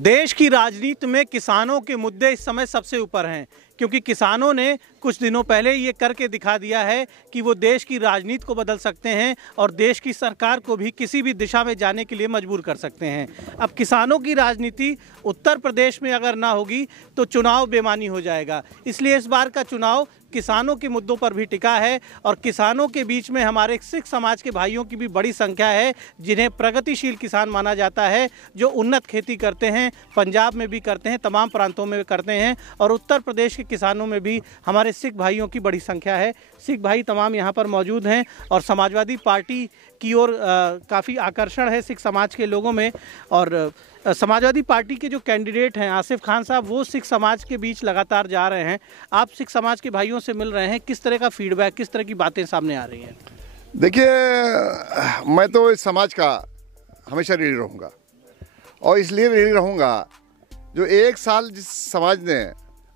देश की राजनीति में किसानों के मुद्दे इस समय सबसे ऊपर हैं, क्योंकि किसानों ने कुछ दिनों पहले ये करके दिखा दिया है कि वो देश की राजनीति को बदल सकते हैं और देश की सरकार को भी किसी भी दिशा में जाने के लिए मजबूर कर सकते हैं। अब किसानों की राजनीति उत्तर प्रदेश में अगर ना होगी तो चुनाव बेमानी हो जाएगा, इसलिए इस बार का चुनाव किसानों के मुद्दों पर भी टिका है और किसानों के बीच में हमारे सिख समाज के भाइयों की भी बड़ी संख्या है, जिन्हें प्रगतिशील किसान माना जाता है, जो उन्नत खेती करते हैं, पंजाब में भी करते हैं, तमाम प्रांतों में करते हैं और उत्तर प्रदेश के किसानों में भी हमारे सिख भाइयों की बड़ी संख्या है। सिख भाई तमाम यहाँ पर मौजूद हैं और समाजवादी पार्टी की ओर काफ़ी आकर्षण है सिख समाज के लोगों में। और समाजवादी पार्टी के जो कैंडिडेट हैं आसिफ खान साहब, वो सिख समाज के बीच लगातार जा रहे हैं। आप सिख समाज के भाइयों से मिल रहे हैं, किस तरह का फीडबैक, किस तरह की बातें सामने आ रही हैं? देखिए, मैं तो इस समाज का हमेशा ऋणी रहूँगा और इसलिए ऋणी रहूँगा जो एक साल जिस समाज ने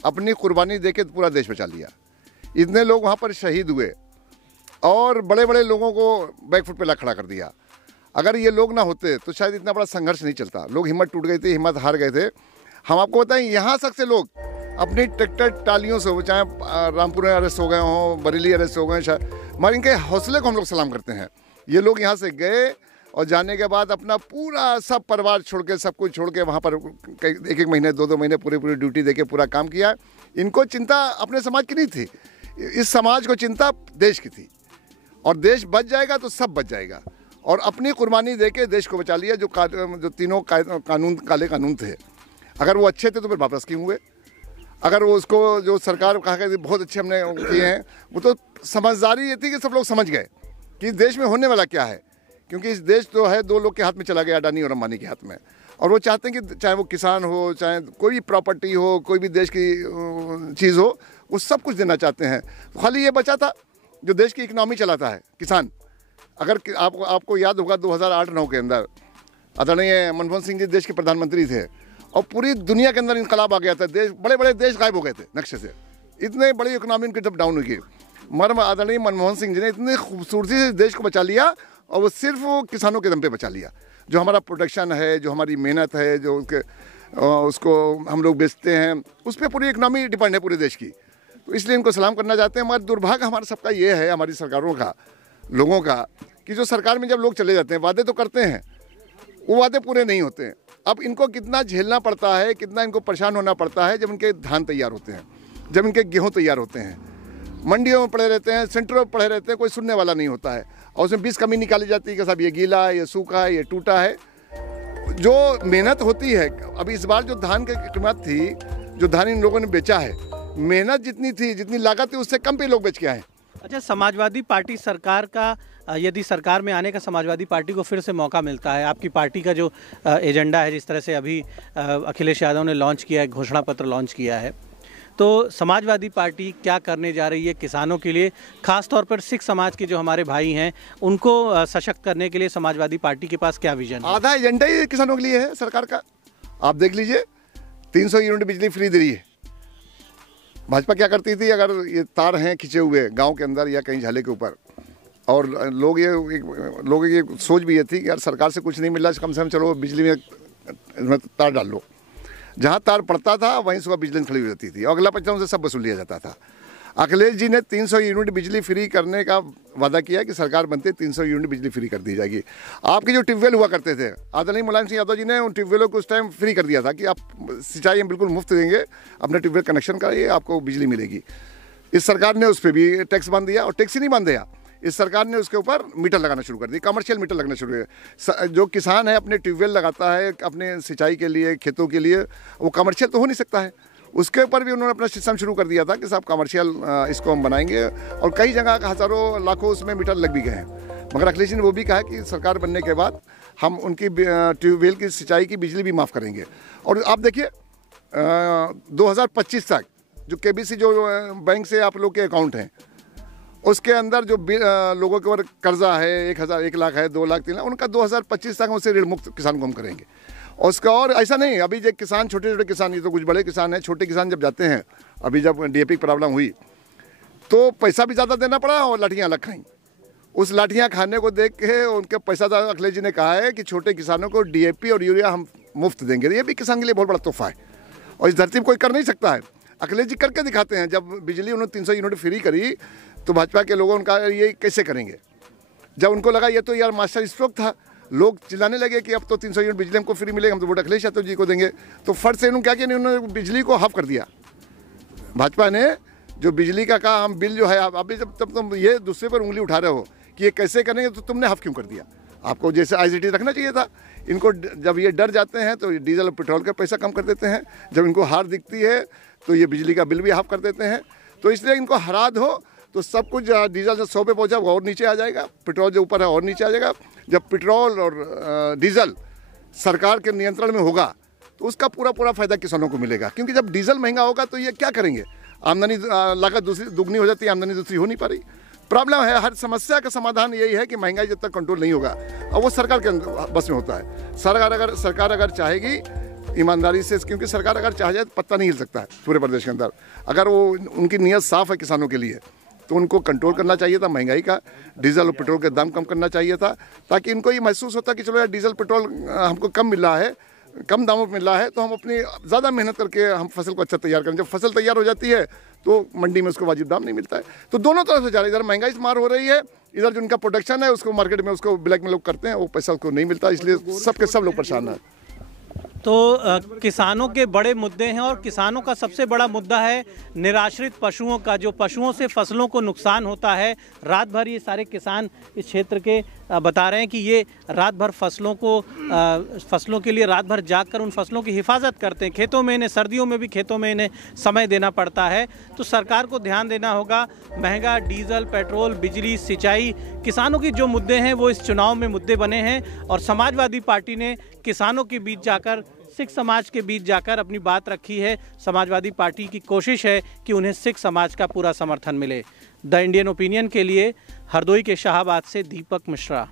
अपनी कुर्बानी देके पूरा देश बचा लिया, इतने लोग वहाँ पर शहीद हुए और बड़े बड़े लोगों को बैकफुट पे ला खड़ा कर दिया। अगर ये लोग ना होते तो शायद इतना बड़ा संघर्ष नहीं चलता। लोग हिम्मत टूट गई थी, हिम्मत हार गए थे। हम आपको बताएं, यहाँ तक से लोग अपनी ट्रैक्टर टालियों से, चाहे रामपुर में अरेस्ट हो गए हों, बरेली अरेस्ट हो गए, शायद, मगर इनके हौसले को हम लोग सलाम करते हैं। ये लोग यहाँ से गए और जाने के बाद अपना पूरा सब परिवार छोड़ के, सब कुछ छोड़ के वहाँ पर एक एक महीने, दो महीने पूरी ड्यूटी देके पूरा काम किया। इनको चिंता अपने समाज की नहीं थी, इस समाज को चिंता देश की थी और देश बच जाएगा तो सब बच जाएगा। और अपनी कुर्बानी देके देश को बचा लिया। जो तीनों कानून, काले कानून थे, अगर वो अच्छे थे तो फिर वापस क्यों हुए? अगर वो उसको जो सरकार कहा कि बहुत अच्छे हमने किए हैं, वो तो समझदारी ये थी कि सब लोग समझ गए कि देश में होने वाला क्या है, क्योंकि इस देश जो है दो लोग के हाथ में चला गया, अडानी और अंबानी के हाथ में। और वो चाहते हैं कि चाहे वो किसान हो, चाहे कोई भी प्रॉपर्टी हो, कोई भी देश की चीज़ हो, वो सब कुछ देना चाहते हैं। खाली ये बचा था जो देश की इकनॉमी चलाता है, किसान। अगर आपको याद होगा 2008-9 के अंदर आदरणीय मनमोहन सिंह जी देश के प्रधानमंत्री थे और पूरी दुनिया के अंदर इनकलाब आ गया था। देश, बड़े बड़े देश गायब हो गए थे नक्शे से, इतने बड़ी इकोनॉमी उनकी जब डाउन हुई। मगर आदरणीय मनमोहन सिंह जी ने इतनी खूबसूरती से देश को बचा लिया और वो सिर्फ वो किसानों के दम पे बचा लिया। जो हमारा प्रोडक्शन है, जो हमारी मेहनत है, जो उसको हम लोग बेचते हैं, उस पर पूरी इकोनॉमी डिपेंड है पूरे देश की। तो इसलिए इनको सलाम करना चाहते हैं। मगर दुर्भाग्य हमारा सबका ये है, हमारी सरकारों का, लोगों का, कि जो सरकार में जब लोग चले जाते हैं, वादे तो करते हैं, वो वादे पूरे नहीं होते हैं। अब इनको कितना झेलना पड़ता है, कितना इनको परेशान होना पड़ता है जब इनके धान तैयार होते हैं, जब इनके गेहूं तैयार होते हैं, मंडियों में पड़े रहते हैं, सेंटरों में पड़े रहते हैं, कोई सुनने वाला नहीं होता है और उसमें 20 कमी निकाली जाती है कि साहब ये गीला है, ये सूखा है, ये टूटा है। जो मेहनत होती है, अब इस बार जो धान की कीमत थी, जो धान इन लोगों ने बेचा है, मेहनत जितनी थी, जितनी लागत थी, उससे कम पे लोग बेच के आए। अच्छा, समाजवादी पार्टी सरकार का, यदि सरकार में आने का समाजवादी पार्टी को फिर से मौका मिलता है, आपकी पार्टी का जो एजेंडा है, जिस तरह से अभी अखिलेश यादव ने लॉन्च किया है, घोषणा पत्र लॉन्च किया है, तो समाजवादी पार्टी क्या करने जा रही है किसानों के लिए? खास तौर पर सिख समाज के जो हमारे भाई हैं, उनको सशक्त करने के लिए समाजवादी पार्टी के पास क्या विजन है? आधा एजेंडा ही किसानों के लिए है सरकार का। आप देख लीजिए, 300 यूनिट बिजली फ्री दे रही है। भाजपा क्या करती थी, अगर ये तार हैं खिंचे हुए गांव के अंदर या कहीं झाले के ऊपर, और लोगों की सोच भी ये थी कि यार सरकार से कुछ नहीं मिल रहा, कम से कम चलो बिजली में तार डाल लो। जहाँ तार पड़ता था वहीं सुबह बिजली खड़ी हो जाती थी और अगला पैसा उनसे सब वसूल लिया जाता था। अखिलेश जी ने 300 यूनिट बिजली फ्री करने का वादा किया कि सरकार बनते 300 यूनिट बिजली फ्री कर दी जाएगी। आपके जो ट्यूबवेल हुआ करते थे, आदरणीय मुलायम सिंह यादव जी ने उन ट्यूबवेलों को उस टाइम फ्री कर दिया था कि आप सिंचाई हम बिल्कुल मुफ्त देंगे, अपना ट्यूबवेल कनेक्शन कराइए, आपको बिजली मिलेगी। इस सरकार ने उस पर भी टैक्स बांध दिया और टैक्स ही नहीं बांध दिया, इस सरकार ने उसके ऊपर मीटर लगाना शुरू कर दी, कमर्शियल मीटर लगना शुरू किया। जो किसान है अपने ट्यूबवेल लगाता है अपने सिंचाई के लिए, खेतों के लिए, वो कमर्शियल तो हो नहीं सकता है, उसके ऊपर भी उन्होंने अपना सिस्टम शुरू कर दिया था कि साहब कमर्शियल इसको हम बनाएंगे और कई जगह हज़ारों लाखों उसमें मीटर लग भी गए हैं। मगर अखिलेश जी ने वो भी कहा कि सरकार बनने के बाद हम उनकी ट्यूबवेल की सिंचाई की बिजली भी माफ़ करेंगे। और आप देखिए 2025 तक जो केबीसी जो बैंक से आप लोग के अकाउंट हैं, उसके अंदर जो लोगों के ऊपर कर्जा है, 1,000, 1 लाख है, 2 लाख, 3 लाख, उनका 2025 तक उससे ऋण मुक्त किसान को हम करेंगे। और उसका और ऐसा नहीं, अभी जो किसान, छोटे छोटे किसान, ये तो कुछ बड़े किसान हैं, छोटे किसान जब जाते हैं, अभी जब डीएपी की प्रॉब्लम हुई तो पैसा भी ज़्यादा देना पड़ा और लाठियाँ अलग खाई। उस लाठियाँ खाने को देख के उनके पैसा, अखिलेश जी ने कहा है कि छोटे किसानों को डीएपी और यूरिया हम मुफ्त देंगे। ये भी किसान के लिए बहुत बड़ा तोहफा है और इस धरती पर कोई कर नहीं सकता है। अखिलेश जी करके दिखाते हैं। जब बिजली उन्होंने 300 यूनिट फ्री करी तो भाजपा के लोगों उनका ये कैसे करेंगे। जब उनको लगा ये तो यार मास्टर स्ट्रोक था, लोग चिल्लाने लगे कि अब तो 300 यूनिट बिजली हमको फ्री मिलेगा, हम तो वोट अखिलेश यादव जी को देंगे। तो फट से इन्होंने क्या किया, उन्होंने बिजली को हाफ कर दिया। भाजपा ने जो बिजली का कहा हम बिल जो है अभी जब तब तुम ये दूसरे पर उंगली उठा रहे हो कि ये कैसे करेंगे, तो तुमने हाफ क्यों कर दिया। आपको जैसे ICT रखना चाहिए था। इनको जब ये डर जाते हैं तो डीजल और पेट्रोल का पैसा कम कर देते हैं, जब इनको हार दिखती है तो ये बिजली का बिल भी हाफ कर देते हैं। तो इसलिए इनको हरा दो तो सब कुछ, डीजल जब 100 पे पहुंचा वो और नीचे आ जाएगा, पेट्रोल जो ऊपर है और नीचे आ जाएगा। जब पेट्रोल और डीजल सरकार के नियंत्रण में होगा तो उसका पूरा फायदा किसानों को मिलेगा। क्योंकि जब डीजल महंगा होगा तो ये क्या करेंगे, आमदनी लागत दूसरी दुगनी हो जाती है, आमदनी दूसरी हो नहीं पा रही। प्रॉब्लम है, हर समस्या का समाधान यही है कि महंगाई जब तक कंट्रोल नहीं होगा, और वो सरकार के बस में होता है। सरकार अगर चाहेगी ईमानदारी से, क्योंकि सरकार अगर चाह जाए तो पत्ता नहीं हिल सकता है पूरे प्रदेश के अंदर। अगर वो उनकी नीयत साफ है किसानों के लिए तो उनको कंट्रोल करना चाहिए था महंगाई का, डीजल और पेट्रोल के दाम कम करना चाहिए था, ताकि इनको ये महसूस होता कि चलो यार डीजल पेट्रोल हमको कम मिल रहा है, कम दामों में मिल रहा है, तो हम अपनी ज़्यादा मेहनत करके हम फसल को अच्छा तैयार करें। जब फसल तैयार हो जाती है तो मंडी में उसको वाजिब दाम नहीं मिलता है। तो दोनों तरफ से जा रहा है, इधर महंगाई से मार हो रही है, इधर जो उनका प्रोडक्शन है उसको मार्केट में उसको ब्लैक में लोग करते हैं, वो पैसा उसको नहीं मिलता, इसलिए सबके सब लोग परेशान हैं। तो किसानों के बड़े मुद्दे हैं और किसानों का सबसे बड़ा मुद्दा है निराश्रित पशुओं का, जो पशुओं से फसलों को नुकसान होता है। रात भर ये सारे किसान इस क्षेत्र के बता रहे हैं कि ये रात भर फसलों के लिए रात भर जागकर उन फसलों की हिफाजत करते हैं। खेतों में इन्हें, सर्दियों में भी खेतों में इन्हें समय देना पड़ता है। तो सरकार को ध्यान देना होगा। महंगा डीजल, पेट्रोल, बिजली, सिंचाई, किसानों की जो मुद्दे हैं वो इस चुनाव में मुद्दे बने हैं। और समाजवादी पार्टी ने किसानों के बीच जाकर, सिख समाज के बीच जाकर अपनी बात रखी है। समाजवादी पार्टी की कोशिश है कि उन्हें सिख समाज का पूरा समर्थन मिले। द इंडियन ओपिनियन के लिए हरदोई के शाहाबाद से दीपक मिश्रा।